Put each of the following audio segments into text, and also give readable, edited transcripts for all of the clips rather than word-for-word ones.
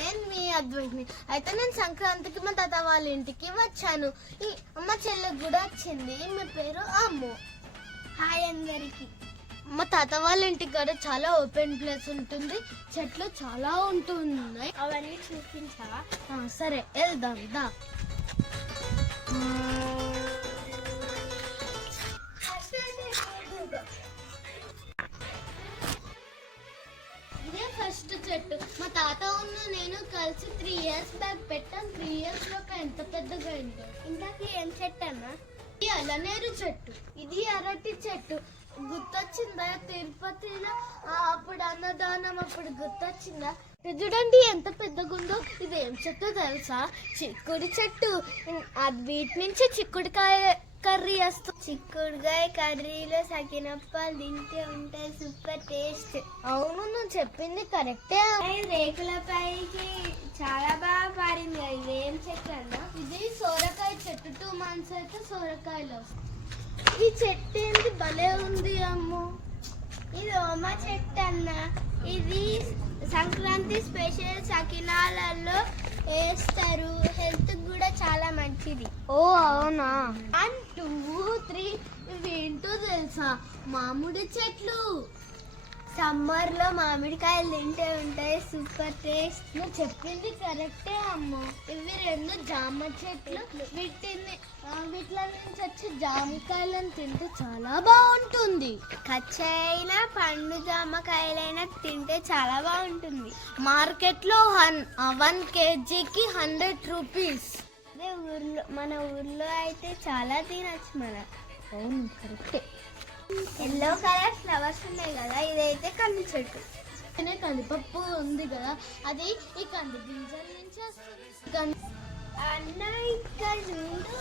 నేను మీ అద్వైట్ని. అయితే నేను సంక్రాంతికి మా తాత వాళ్ళ ఇంటికి వచ్చాను. ఈ అమ్మ చెల్లెకి కూడా వచ్చింది. మీ పేరు అమ్ము. హాయ్ అందరికి. మా తాత వాళ్ళ ఇంటికి కూడా చాలా ఓపెన్ ప్లేస్ ఉంటుంది, చెట్లు చాలా ఉంటున్నాయి. అవన్నీ చూపించావా? సరే వెళ్దాం దా. ఇదే ఫస్ట్ చెట్టు. మా తాత ఉన్న నేను కలిసి 3 years బ్యాక్ పెట్టాం. 3 years లో ఎంత పెద్దగా అయిందో. ఇంతకీ ఏం చెట్టు అన్నా? ఇది అలనేరు చెట్టు, ఇది అరటి చెట్టు. గుర్తొచ్చిందా తిరుపతిలో అప్పుడు అన్నదానం అప్పుడు గుర్తొచ్చిందా? చూడండి ఎంత పెద్దగా ఉందో. ఇది ఏం చెట్టు తెలుసా? చిక్కుడు చెట్టు. అది వీటి నుంచి చిక్కుడుకాయ కర్రీ వస్తుంది. చిక్కుడుకాయ కర్రీలో సకినప్పాలు తింటే ఉంటాయి, సూపర్ టేస్ట్. అవును, నువ్వు చెప్పింది కరెక్టే. రేకుల పైకి చాలా బాగా పారింది. ఇది ఏం చెట్టు అన్నా? ఇది సోరకాయ చెట్టు. 2 months అయితే సోరకాయలు వస్తాయి. ఈ చెట్టు ఏంటి భలే ఉంది అమ్ము. ఇది ఓమ చెట్టు అన్న. ఇది సంక్రాంతి స్పెషల్ సకినాలలో వేస్తారు. హెల్త్ కూడా చాలా మంచిది. ఓ అవునా? 1 2 3 ఇవి ఏంటో తెలుసా? మామిడి చెట్లు. సమ్మర్ లో మామిడికాయలు తింటే ఉంటాయి, సూపర్ టేస్ట్. నువ్వు చెప్పింది కరెక్టే అమ్మ. ఇవి 2 జామ చెట్లు. వీటిలో నుంచి వచ్చే జామకాయలను తింటే చాలా బాగుంటుంది. కచ్చైన పండు జామకాయలైనా తింటే చాలా బాగుంటుంది. మార్కెట్లో 1 kgకి 100 rupees. అదే మన ఊర్లో అయితే చాలా తినచ్చు మన. అవును కరెక్టే. ఎల్లో కలర్ ఫ్లవర్స్ ఉన్నాయి కదా, ఇదైతే కంది చెట్టు. కందిపప్పు ఉంది కదా, అది ఈ కంది గింజల నుంచి వస్తుంది. అన్న ఇంకా చూడు,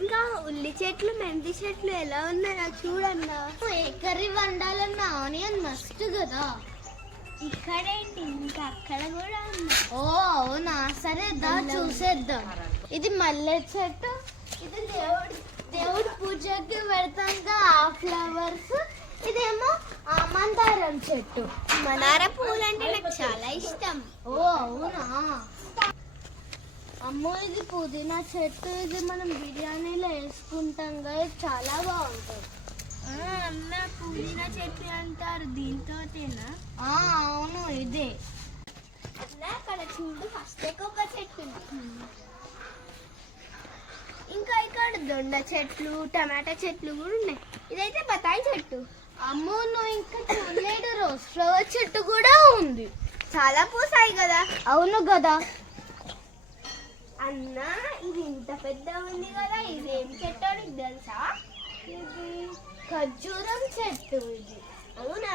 ఇంకా ఉల్లి చెట్లు మెంతి చెట్లు ఎలా ఉన్నాయో చూడన్నా. ఏ కర్రీ వండాలన్నా ఆనియన్ మస్ట్ కదా. ఇక్కడేంటి ఇంకా అక్కడ కూడా ఉంది. ఓ అవునా? సరే దా చూసేద్దాం. ఇది మల్లె చెట్టు. ఇది దేవుడి పూజకి పెడతాం ఆ ఫ్లవర్స్. ఇదేమో మందారం చెట్టు. మనార పూలు అంటే నాకు చాలా ఇష్టం. ఓ అవునా? అమ్మో ఇది పుదీనా చెట్టు. ఇది మనం బిర్యానీలో వేసుకుంటాం కదా, చాలా బాగుంటుంది. అన్న పుదీనా చెట్టు అంటారు దీంతోటేనా? అవును ఇదే. అన్న అక్కడ చూడు, ఫస్ట్ ఒక చెట్టు ఉంది. ఇంకా ఇక్కడ దొండ చెట్లు, టమాటా చెట్లు కూడా ఉన్నాయి. ఇదైతే బత్తాయి చెట్టు. అమ్మో నువ్వు ఇంకా చూడలేదు, రోజ్ ఫ్లవర్ చెట్టు కూడా ఉంది. చాలా పూసాయి కదా. అవును కదా. అన్న ఇది ఇంత పెద్ద ఉంది కదా, ఇది ఏం చెట్టు నీకు తెలుసా? ఇది ఖర్జూరం చెట్టు. ఇది అవునా?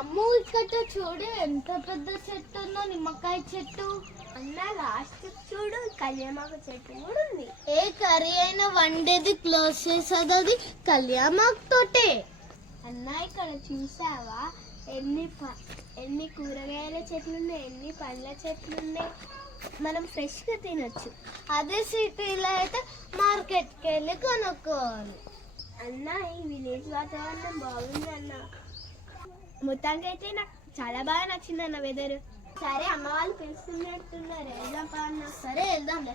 అమ్మో ఇక్కడ చూడు ఎంత పెద్ద చెట్టు ఉందో, నిమ్మకాయ చెట్టు. అన్న లాస్ట్ చూడు, కళ్యామాకు చెట్టు కూడా ఉంది. ఏ కర్రీ అయినా వండేది క్లోజ్ చేసేది అది కళ్యామాకు తోటే. అన్న ఇక్కడ చూసావా ఎన్ని కూరగాయల చెట్లు ఉన్నాయి, ఎన్ని పండ్ల చెట్లు ఉన్నాయి. మనం ఫ్రెష్గా తినొచ్చు. అదే సిటీలో అయితే మార్కెట్కి వెళ్ళి కొనుక్కోవాలి. అన్న ఈ విలేజ్ వాతావరణం బాగుంది అన్న. మొత్తానికి అయితే నాకు చాలా బాగా నచ్చింది అన్న వెదర్. సరే అమ్మ వాళ్ళు పిలుస్తున్నట్టున్నారు, వెళ్దాం అన్న. సరే వెళ్దాంలే.